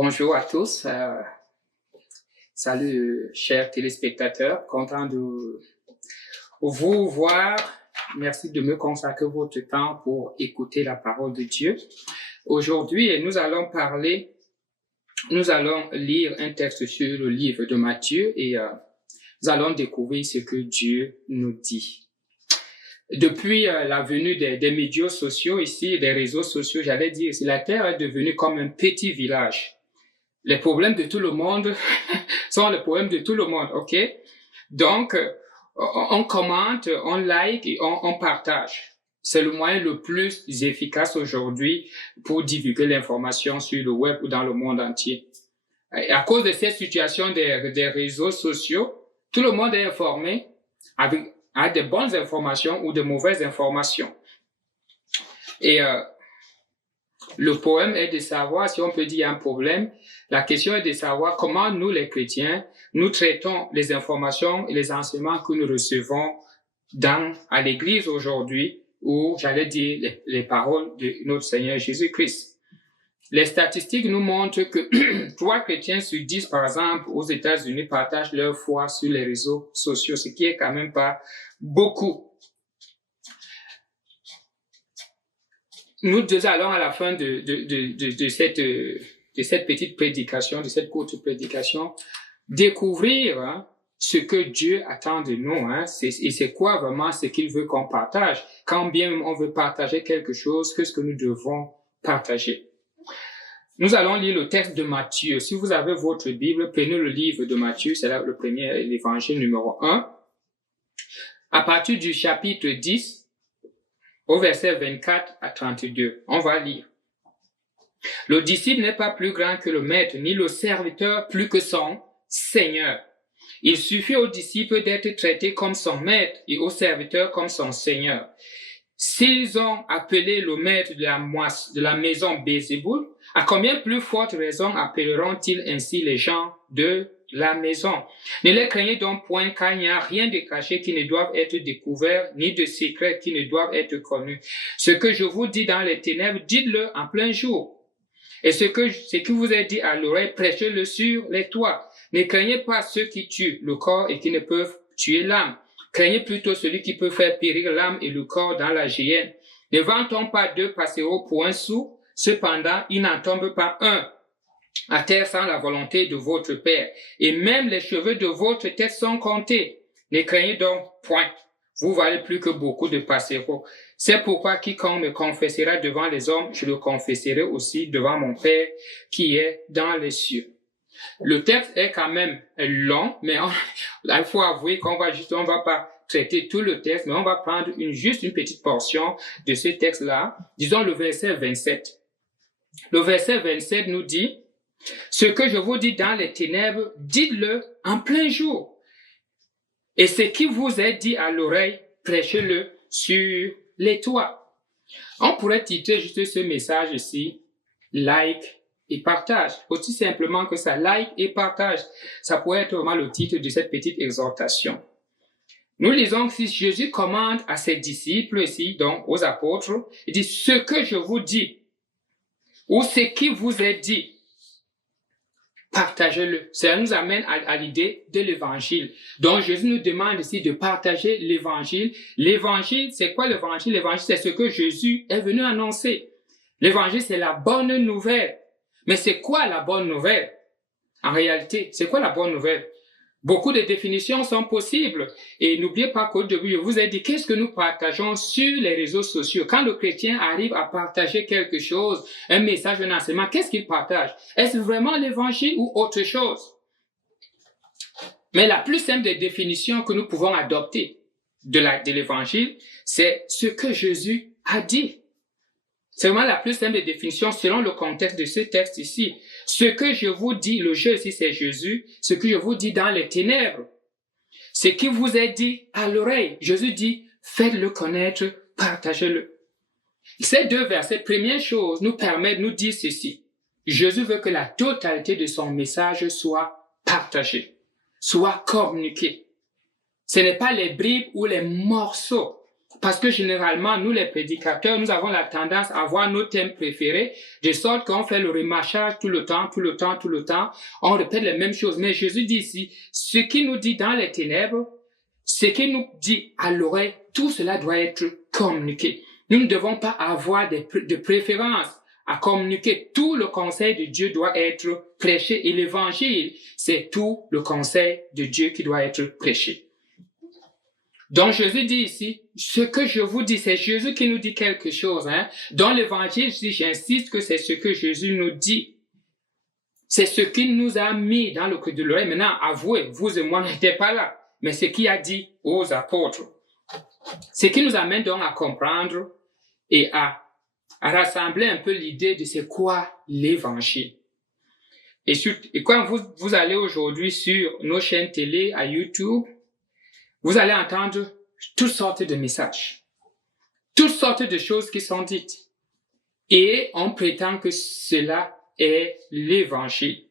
Bonjour à tous. Salut, chers téléspectateurs. Content de vous voir. Merci de me consacrer votre temps pour écouter la parole de Dieu. Aujourd'hui, nous allons lire un texte sur le livre de Matthieu et nous allons découvrir ce que Dieu nous dit. Depuis la venue des médias sociaux ici, des réseaux sociaux, j'allais dire, la terre est devenue comme un petit village. Les problèmes de tout le monde sont les problèmes de tout le monde, ok? Donc, on commente, on like et on partage. C'est le moyen le plus efficace aujourd'hui pour divulguer l'information sur le web ou dans le monde entier. Et à cause de cette situation des réseaux sociaux, tout le monde est informé avec de bonnes informations ou de mauvaises informations. Et le problème est de savoir, si on peut dire un problème, la question est de savoir comment nous, les chrétiens, nous traitons les informations et les enseignements que nous recevons à l'Église aujourd'hui, ou j'allais dire les paroles de notre Seigneur Jésus-Christ. Les statistiques nous montrent que 3 chrétiens sur 10, par exemple, aux États-Unis, partagent leur foi sur les réseaux sociaux, ce qui est quand même pas beaucoup. Nous allons à la fin de cette petite prédication, de cette courte prédication, découvrir ce que Dieu attend de nous. Et c'est quoi vraiment ce qu'il veut qu'on partage. Quand bien on veut partager quelque chose, qu'est-ce que nous devons partager? Nous allons lire le texte de Matthieu. Si vous avez votre Bible, prenez le livre de Matthieu, c'est là le premier, l'évangile numéro 1. À partir du chapitre 10, au verset 24 à 32, on va lire. Le disciple n'est pas plus grand que le maître, ni le serviteur plus que son Seigneur. Il suffit au disciple d'être traité comme son maître et au serviteur comme son Seigneur. S'ils ont appelé le maître de la maison Bézéboul, à combien plus forte raison appelleront-ils ainsi les gens de la maison? Ne les craignez donc point, car il n'y a rien de caché qui ne doive être découvert, ni de secret qui ne doivent être connus. Ce que je vous dis dans les ténèbres, dites-le en plein jour. Et ce qui vous est dit à l'oreille, prêchez-le sur les toits. Ne craignez pas ceux qui tuent le corps et qui ne peuvent tuer l'âme. Craignez plutôt celui qui peut faire périr l'âme et le corps dans la géhenne. Ne vend-on pas 2 passereaux pour 1 sou? Cependant, il n'en tombe pas un à terre sans la volonté de votre Père. Et même les cheveux de votre tête sont comptés. Ne craignez donc point. Vous valez plus que beaucoup de passereaux. C'est pourquoi quiconque me confessera devant les hommes, je le confesserai aussi devant mon Père qui est dans les cieux. Le texte est quand même long, mais il faut avouer qu'on va pas traiter tout le texte, mais on va prendre juste une petite portion de ce texte-là. Disons le verset 27. Le verset 27 nous dit, « Ce que je vous dis dans les ténèbres, dites-le en plein jour. Et ce qui vous est dit à l'oreille, prêchez-le sur les toits. » On pourrait titrer juste ce message ici, « Like et partage ». Aussi simplement que ça, « Like et partage ». Ça pourrait être vraiment le titre de cette petite exhortation. Nous lisons que Jésus commande à ses disciples ici, donc aux apôtres, il dit « Ce que je vous dis » ou « Ce qui vous est dit ». Partagez-le. Cela nous amène à l'idée de l'évangile. Donc, Jésus nous demande ici de partager l'évangile. L'évangile, c'est quoi l'évangile? L'évangile, c'est ce que Jésus est venu annoncer. L'évangile, c'est la bonne nouvelle. Mais c'est quoi la bonne nouvelle? En réalité, c'est quoi la bonne nouvelle? Beaucoup de définitions sont possibles. Et n'oubliez pas qu'au début, je vous ai dit qu'est-ce que nous partageons sur les réseaux sociaux. Quand le chrétien arrive à partager quelque chose, un message, un enseignement, qu'est-ce qu'il partage? Est-ce vraiment l'évangile ou autre chose? Mais la plus simple des définitions que nous pouvons adopter de l'évangile, c'est ce que Jésus a dit. C'est vraiment la plus simple des définitions selon le contexte de ce texte ici. Ce que je vous dis, le je ici c'est Jésus, ce que je vous dis dans les ténèbres, ce qui vous est dit à l'oreille. Jésus dit, faites-le connaître, partagez-le. Ces 2 versets, première chose, nous permettent de nous dire ceci. Jésus veut que la totalité de son message soit partagée, soit communiquée. Ce n'est pas les bribes ou les morceaux. Parce que généralement, nous les prédicateurs, nous avons la tendance à avoir nos thèmes préférés, de sorte qu'on fait le remâchage tout le temps. On répète les mêmes choses. Mais Jésus dit ici, ce qu'il nous dit dans les ténèbres, ce qu'il nous dit à l'oreille, tout cela doit être communiqué. Nous ne devons pas avoir de préférence à communiquer. Tout le conseil de Dieu doit être prêché. Et l'évangile, c'est tout le conseil de Dieu qui doit être prêché. Donc Jésus dit ici, ce que je vous dis, c'est Jésus qui nous dit quelque chose. Dans l'évangile, j'insiste que c'est ce que Jésus nous dit. C'est ce qu'il nous a mis dans le creux de l'oreille. Maintenant, avouez, vous et moi n'étiez pas là. Mais ce qu'il a dit aux apôtres. Ce qui nous amène donc à comprendre et à rassembler un peu l'idée de c'est quoi l'évangile. Et quand vous allez aujourd'hui sur nos chaînes télé, à YouTube, vous allez entendre toutes sortes de messages, toutes sortes de choses qui sont dites. Et on prétend que cela est l'évangile.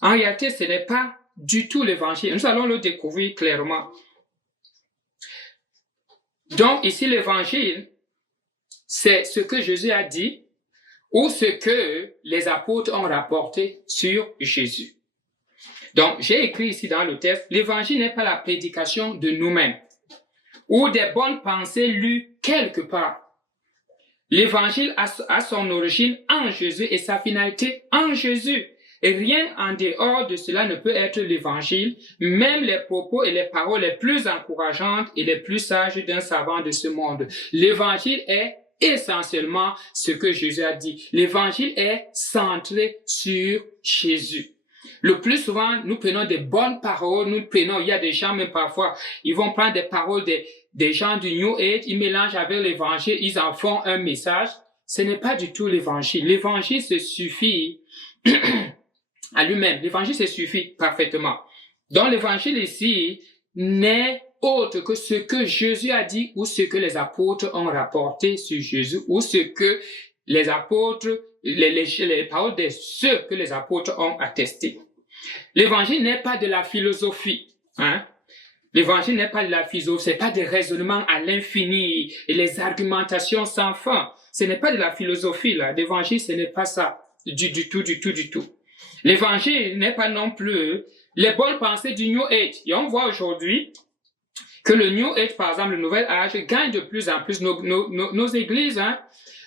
En réalité, ce n'est pas du tout l'évangile. Nous allons le découvrir clairement. Donc, ici, l'évangile, c'est ce que Jésus a dit ou ce que les apôtres ont rapporté sur Jésus. Donc, j'ai écrit ici dans le texte, l'évangile n'est pas la prédication de nous-mêmes ou des bonnes pensées lues quelque part. L'évangile a son origine en Jésus et sa finalité en Jésus. Et rien en dehors de cela ne peut être l'évangile, même les propos et les paroles les plus encourageantes et les plus sages d'un savant de ce monde. L'évangile est essentiellement ce que Jésus a dit. L'évangile est centré sur Jésus. Le plus souvent, nous prenons des bonnes paroles, il y a des gens, même parfois, ils vont prendre des paroles des gens du New Age, ils mélangent avec l'évangile, ils en font un message. Ce n'est pas du tout l'évangile. L'évangile se suffit à lui-même. L'évangile se suffit parfaitement. Donc l'évangile ici n'est autre que ce que Jésus a dit ou ce que les apôtres ont rapporté sur Jésus ou ce que les apôtres, les paroles de ceux que les apôtres ont attesté. L'évangile n'est pas de la philosophie, L'évangile n'est pas de la philosophie, c'est pas des raisonnements à l'infini et les argumentations sans fin. Ce n'est pas de la philosophie, là. L'évangile, ce n'est pas ça. Du tout. L'évangile n'est pas non plus les bonnes pensées du New Age. Et on voit aujourd'hui que le New Age, par exemple, le Nouvel Âge, gagne de plus en plus. Nos églises,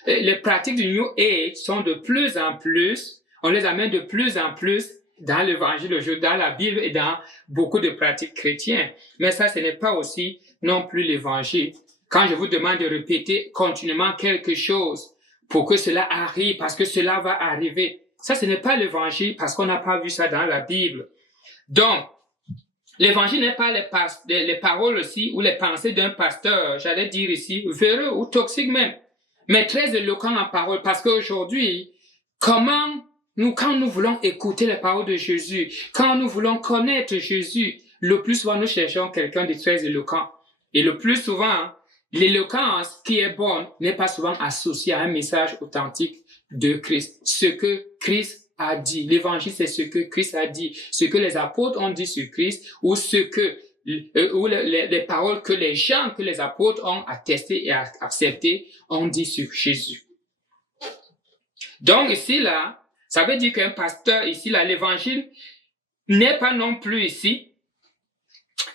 les pratiques du New Age sont de plus en plus, on les amène de plus en plus dans l'évangile, dans la Bible et dans beaucoup de pratiques chrétiennes. Mais ça, ce n'est pas aussi non plus l'évangile. Quand je vous demande de répéter continuellement quelque chose pour que cela arrive, parce que cela va arriver, ça, ce n'est pas l'évangile parce qu'on n'a pas vu ça dans la Bible. Donc, l'évangile n'est pas les paroles aussi ou les pensées d'un pasteur, j'allais dire ici, véreux ou toxique même, mais très éloquent en parole parce qu'aujourd'hui, quand nous voulons écouter les paroles de Jésus, quand nous voulons connaître Jésus, le plus souvent nous cherchons quelqu'un de très éloquent. Et le plus souvent, l'éloquence qui est bonne n'est pas souvent associée à un message authentique de Christ. Ce que Christ a dit. L'évangile, c'est ce que Christ a dit. Ce que les apôtres ont dit sur Christ ou les paroles que les gens, que les apôtres ont attestées et acceptées ont dit sur Jésus. Donc ici, là, ça veut dire qu'un pasteur, ici, là, l'évangile n'est pas non plus ici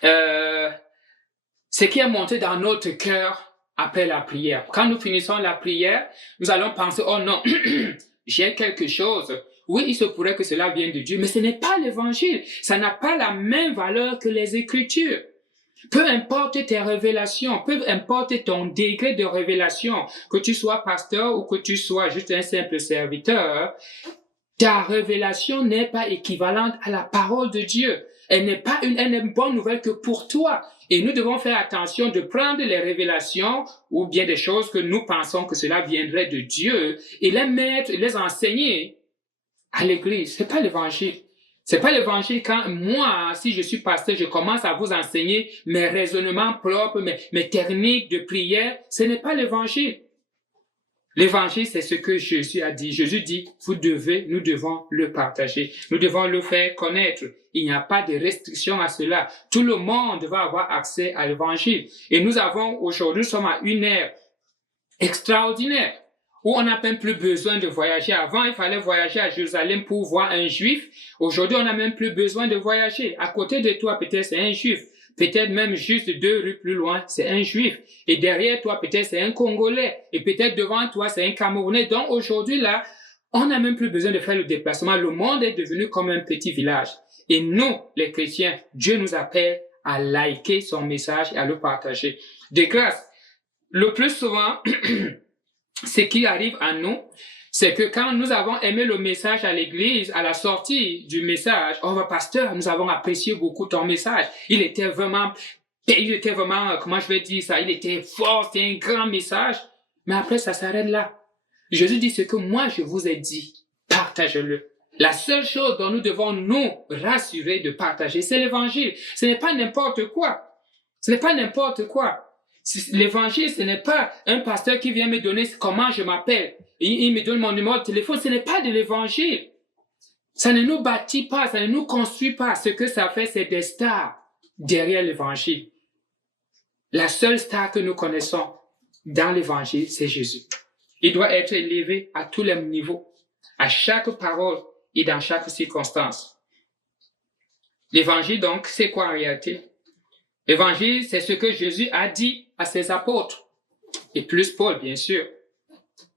ce qui est monté dans notre cœur après la prière. Quand nous finissons la prière, nous allons penser, oh non, j'ai quelque chose. Oui, il se pourrait que cela vienne de Dieu, mais ce n'est pas l'évangile. Ça n'a pas la même valeur que les Écritures. Peu importe tes révélations, peu importe ton degré de révélation, que tu sois pasteur ou que tu sois juste un simple serviteur, ta révélation n'est pas équivalente à la parole de Dieu. Elle n'est une bonne nouvelle que pour toi. Et nous devons faire attention de prendre les révélations ou bien des choses que nous pensons que cela viendrait de Dieu et les enseigner à l'église. C'est pas l'évangile. C'est pas l'évangile quand moi, si je suis pasteur, je commence à vous enseigner mes raisonnements propres, mes techniques de prière. Ce n'est pas l'évangile. L'évangile, c'est ce que Jésus a dit. Jésus dit, nous devons le partager. Nous devons le faire connaître. Il n'y a pas de restriction à cela. Tout le monde va avoir accès à l'évangile. Et nous sommes à une ère extraordinaire, où on n'a même plus besoin de voyager. Avant, il fallait voyager à Jérusalem pour voir un juif. Aujourd'hui, on n'a même plus besoin de voyager. À côté de toi, peut-être c'est un juif. Peut-être même juste 2 rues plus loin, c'est un juif. Et derrière toi, peut-être c'est un Congolais. Et peut-être devant toi, c'est un Camerounais. Donc aujourd'hui, là, on n'a même plus besoin de faire le déplacement. Le monde est devenu comme un petit village. Et nous, les chrétiens, Dieu nous appelle à liker son message et à le partager. De grâce, le plus souvent, ce qui arrive à nous, c'est que quand nous avons aimé le message à l'église, à la sortie du message, oh, pasteur, nous avons apprécié beaucoup ton message. Il était vraiment, comment je vais dire ça, il était fort, c'était un grand message. Mais après, ça s'arrête là. Jésus dit ce que moi je vous ai dit, partagez-le. La seule chose dont nous devons nous rassurer de partager, c'est l'évangile. Ce n'est pas n'importe quoi. Ce n'est pas n'importe quoi. L'évangile, ce n'est pas un pasteur qui vient me donner comment je m'appelle. Il me donne mon numéro de téléphone. Ce n'est pas de l'évangile. Ça ne nous bâtit pas, ça ne nous construit pas. Ce que ça fait, c'est des stars derrière l'évangile. La seule star que nous connaissons dans l'évangile, c'est Jésus. Il doit être élevé à tous les niveaux, à chaque parole et dans chaque circonstance. L'évangile, donc, c'est quoi en réalité? L'évangile, c'est ce que Jésus a dit à ses apôtres, et plus Paul, bien sûr,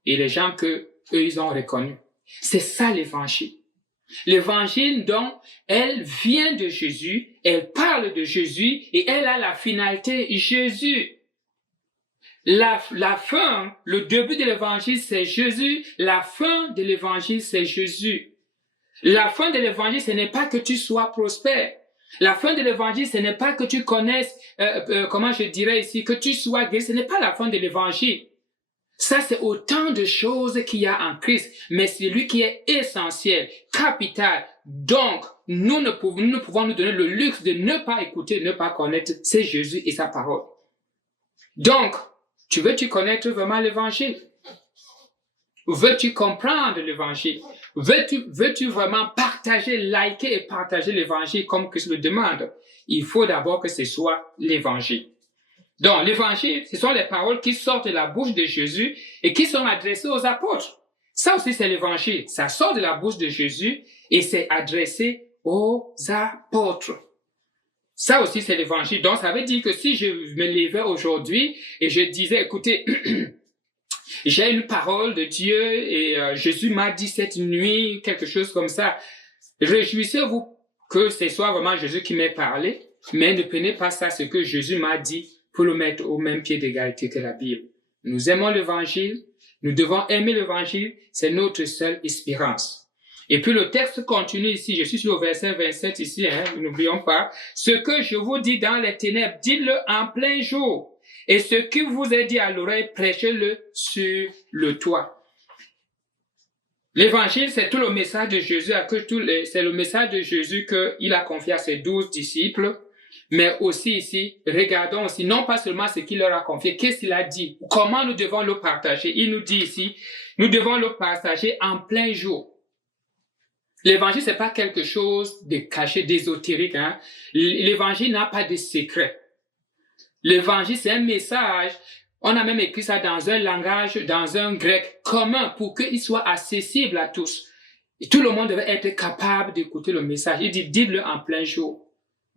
et les gens que eux ils ont reconnus. C'est ça l'évangile. L'évangile, donc, elle vient de Jésus, elle parle de Jésus, et elle a la finalité Jésus. La fin, le début de l'évangile, c'est Jésus. La fin de l'évangile, c'est Jésus. La fin de l'évangile, ce n'est pas que tu sois prospère. La fin de l'évangile, ce n'est pas que tu connaisses, comment je dirais ici, que tu sois guéri. Ce n'est pas la fin de l'évangile. Ça, c'est autant de choses qu'il y a en Christ. Mais c'est lui qui est essentiel, capital. Donc, nous ne pouvons nous donner le luxe de ne pas écouter, de ne pas connaître. C'est Jésus et sa parole. Donc, veux-tu connaître vraiment l'évangile? Veux-tu comprendre l'évangile? Veux-tu vraiment partager, liker et partager l'évangile comme Christ le demande? Il faut d'abord que ce soit l'évangile. Donc, l'évangile, ce sont les paroles qui sortent de la bouche de Jésus et qui sont adressées aux apôtres. Ça aussi, c'est l'évangile. Ça sort de la bouche de Jésus et c'est adressé aux apôtres. Ça aussi, c'est l'évangile. Donc, ça veut dire que si je me levais aujourd'hui et je disais, écoutez, j'ai une parole de Dieu et Jésus m'a dit cette nuit, quelque chose comme ça. Réjouissez-vous que ce soit vraiment Jésus qui m'ait parlé, mais ne prenez pas ça, ce que Jésus m'a dit, pour le mettre au même pied d'égalité que la Bible. Nous aimons l'évangile, nous devons aimer l'évangile, c'est notre seule espérance. Et puis le texte continue ici, je suis sur le verset 27 ici, n'oublions pas. Ce que je vous dis dans les ténèbres, dites-le en plein jour. Et ce qui vous est dit à l'oreille, prêchez-le sur le toit. L'évangile, c'est tout le message de Jésus, c'est le message de Jésus qu'il a confié à ses 12 disciples. Mais aussi ici, regardons aussi, non pas seulement ce qu'il leur a confié, qu'est-ce qu'il a dit, comment nous devons le partager. Il nous dit ici, nous devons le partager en plein jour. L'évangile, c'est pas quelque chose de caché, d'ésotérique, hein. L'évangile n'a pas de secret. L'évangile, c'est un message. On a même écrit ça dans un langage, dans un grec commun pour qu'il soit accessible à tous. Et tout le monde devait être capable d'écouter le message. Il dit, dites-le en plein jour.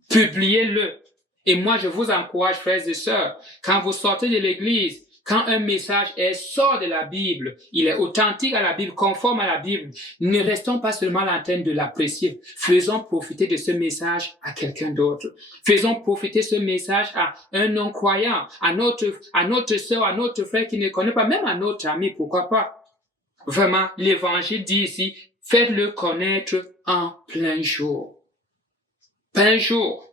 Publiez-le. Et moi, je vous encourage, frères et sœurs, quand vous sortez de l'église, quand un message sort de la Bible, il est authentique à la Bible, conforme à la Bible, ne restons pas seulement à l'antenne de l'apprécier. Faisons profiter de ce message à quelqu'un d'autre. Faisons profiter ce message à un non-croyant, à notre sœur, à notre frère qui ne connaît pas, même à notre ami, pourquoi pas. Vraiment, l'évangile dit ici, faites-le connaître en plein jour. Plein jour.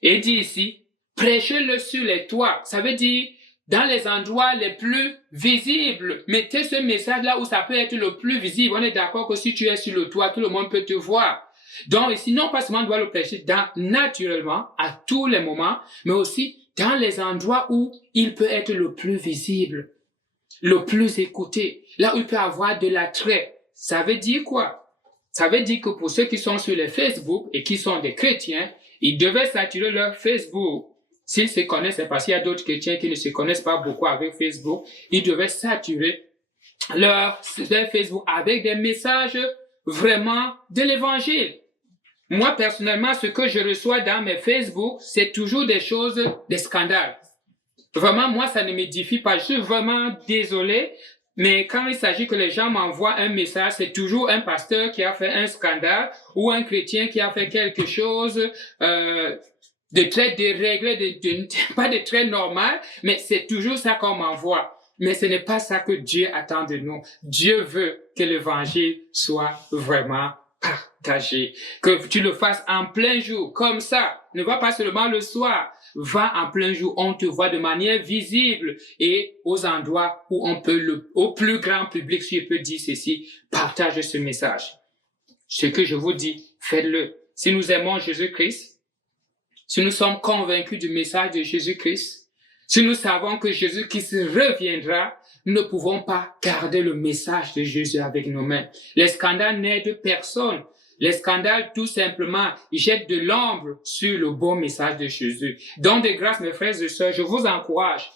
Et dit ici, prêchez-le sur les toits. Ça veut dire, dans les endroits les plus visibles. Mettez ce message là où ça peut être le plus visible. On est d'accord que si tu es sur le toit, tout le monde peut te voir. Donc ici, non pas seulement on doit le prêcher naturellement, à tous les moments, mais aussi dans les endroits où il peut être le plus visible. le plus écouté, là où il peut avoir de l'attrait. Ça veut dire quoi? Ça veut dire que pour ceux qui sont sur les Facebook et qui sont des chrétiens, ils devaient saturer leur Facebook. S'ils se connaissent, c'est parce qu'il y a d'autres chrétiens qui ne se connaissent pas beaucoup avec Facebook. Ils devaient saturer leur Facebook avec des messages vraiment de l'évangile. Moi, personnellement, ce que je reçois dans mes Facebook, c'est toujours des choses, des scandales. Vraiment, moi, ça ne m'édifie pas. Je suis vraiment désolé. Mais quand il s'agit que les gens m'envoient un message, c'est toujours un pasteur qui a fait un scandale ou un chrétien qui a fait quelque chose de très déréglé, pas de très normal, mais c'est toujours ça qu'on m'envoie. Mais ce n'est pas ça que Dieu attend de nous. Dieu veut que l'évangile soit vraiment partagé. Que tu le fasses en plein jour, comme ça. Ne va pas seulement le soir. Va en plein jour, on te voit de manière visible et aux endroits où on peut au plus grand public, si je peux dire ceci, partage ce message. Ce que je vous dis, faites-le. Si nous aimons Jésus-Christ, si nous sommes convaincus du message de Jésus-Christ, si nous savons que Jésus-Christ reviendra, nous ne pouvons pas garder le message de Jésus avec nos mains. Les scandales n'aident personne. Les scandales, tout simplement, ils jettent de l'ombre sur le bon message de Jésus. Donc, de grâce, mes frères et sœurs, je vous encourage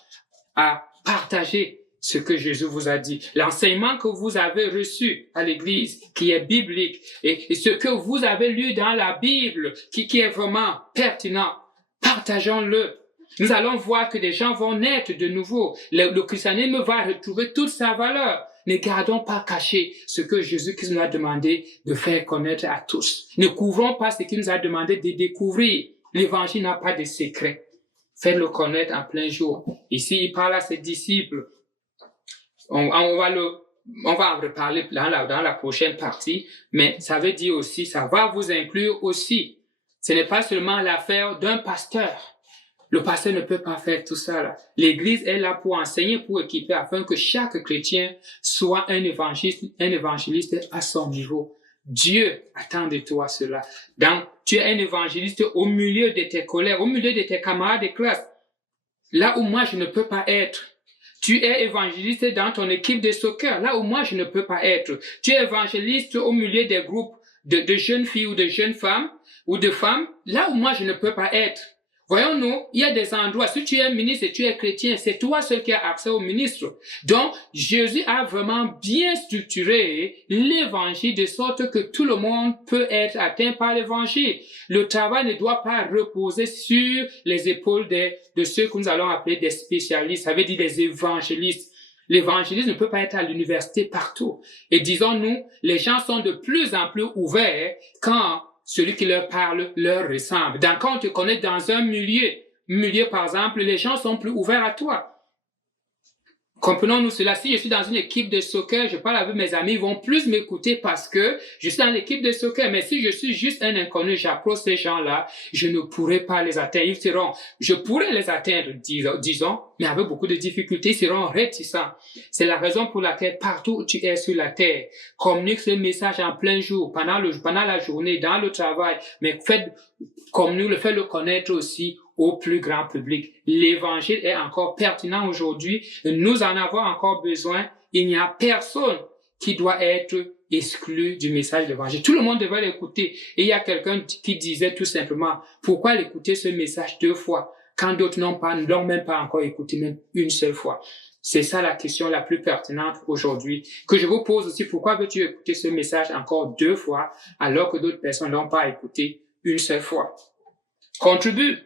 à partager ce que Jésus vous a dit. L'enseignement que vous avez reçu à l'église, qui est biblique, et ce que vous avez lu dans la Bible, qui est vraiment pertinent, partageons-le. Nous allons voir que des gens vont naître de nouveau. Le christianisme va retrouver toute sa valeur. Ne gardons pas caché ce que Jésus-Christ nous a demandé de faire connaître à tous. Ne couvrons pas ce qu'il nous a demandé de découvrir. L'évangile n'a pas de secret. Faites-le connaître en plein jour. Ici, il parle à ses disciples. On va en reparler dans la prochaine partie, mais ça veut dire aussi, ça va vous inclure aussi. Ce n'est pas seulement l'affaire d'un pasteur. Le pasteur ne peut pas faire tout ça, là. L'Église est là pour enseigner, pour équiper, afin que chaque chrétien soit un évangéliste à son niveau. Dieu attend de toi cela. Donc, tu es un évangéliste au milieu de tes collègues, au milieu de tes camarades de classe. Là où moi, je ne peux pas être. Tu es évangéliste dans ton équipe de soccer, là où moi, je ne peux pas être. Tu es évangéliste au milieu des groupes de jeunes filles ou de jeunes femmes, ou de femmes, là où moi, je ne peux pas être. Voyons-nous, il y a des endroits, si tu es ministre et tu es chrétien, c'est toi seul qui as accès au ministre. Donc, Jésus a vraiment bien structuré l'évangile de sorte que tout le monde peut être atteint par l'évangile. Le travail ne doit pas reposer sur les épaules de ceux que nous allons appeler des spécialistes, ça veut dire des évangélistes. L'évangélisme ne peut pas être à l'université partout. Et disons-nous, les gens sont de plus en plus ouverts quand celui qui leur parle leur ressemble. Donc, quand on te connaît dans un milieu par exemple, les gens sont plus ouverts à toi. Comprenons-nous cela. Si je suis dans une équipe de soccer, je parle avec mes amis, ils vont plus m'écouter parce que je suis dans l'équipe de soccer. Mais si je suis juste un inconnu, j'approche ces gens-là, je ne pourrai pas les atteindre. Je pourrais les atteindre, disons, mais avec beaucoup de difficultés, ils seront réticents. C'est la raison pour laquelle partout où tu es sur la terre, communique ce message en plein jour, pendant la journée, dans le travail, mais faites le connaître aussi au plus grand public. L'évangile est encore pertinent aujourd'hui. Nous en avons encore besoin. Il n'y a personne qui doit être exclu du message de l'évangile. Tout le monde devrait l'écouter. Et il y a quelqu'un qui disait tout simplement, pourquoi l'écouter ce message 2 fois quand d'autres ne l'ont même pas encore écouté, même une seule fois? C'est ça la question la plus pertinente aujourd'hui. Que je vous pose aussi, pourquoi veux-tu écouter ce message encore 2 fois alors que d'autres personnes ne l'ont pas écouté une seule fois? Contribue.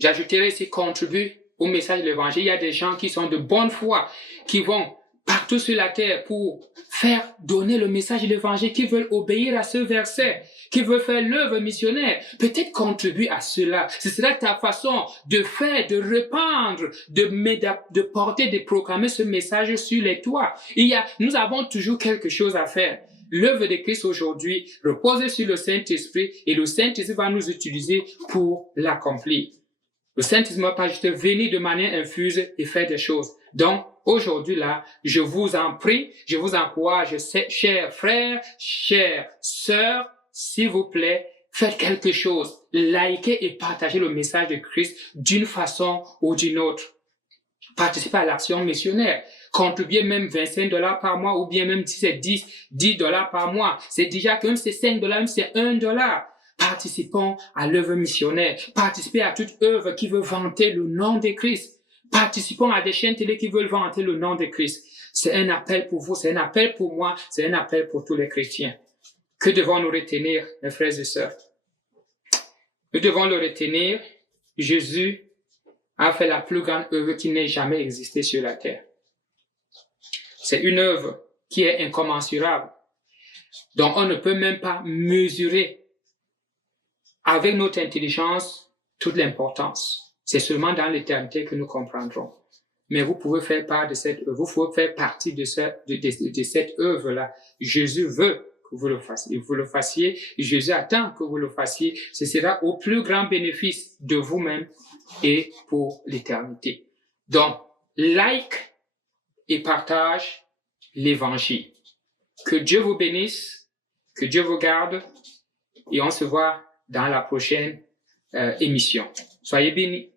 J'ajouterai ici contribue au message de l'évangile. Il y a des gens qui sont de bonne foi, qui vont partout sur la terre pour faire donner le message de l'évangile, qui veulent obéir à ce verset, qui veulent faire l'œuvre missionnaire. Peut-être contribue à cela. Ce sera ta façon de faire, de répandre, de porter, de proclamer ce message sur les toits. Nous avons toujours quelque chose à faire. L'œuvre de Christ aujourd'hui repose sur le Saint-Esprit et le Saint-Esprit va nous utiliser pour l'accomplir. Le Saint-Esprit ne va pas juste venir de manière infuse et faire des choses. Donc, aujourd'hui là, je vous en prie, je vous encourage, chers frères, chères sœurs, s'il vous plaît, faites quelque chose. Likez et partagez le message de Christ d'une façon ou d'une autre. Participez à l'action missionnaire. Contribuez même 25 $ par mois ou bien même si c'est 10 $ par mois. C'est déjà que même si c'est 5 $, même si c'est 1 $. Participons à l'œuvre missionnaire. Participez à toute œuvre qui veut vanter le nom de Christ. Participons à des chaînes télé qui veulent vanter le nom de Christ. C'est un appel pour vous, c'est un appel pour moi, c'est un appel pour tous les chrétiens. Que devons-nous retenir, mes frères et sœurs? Nous devons le retenir. Jésus a fait la plus grande œuvre qui n'ait jamais existé sur la terre. C'est une œuvre qui est incommensurable, dont on ne peut même pas mesurer avec notre intelligence toute l'importance. C'est seulement dans l'éternité que nous comprendrons. Mais vous pouvez faire part de cette œuvre, vous pouvez faire partie de cette œuvre-là. Jésus veut que vous le fassiez. Jésus attend que vous le fassiez. Ce sera au plus grand bénéfice de vous-même et pour l'éternité. Donc, like et partage l'évangile. Que Dieu vous bénisse, que Dieu vous garde et on se voit dans la prochaine émission. Soyez bénis.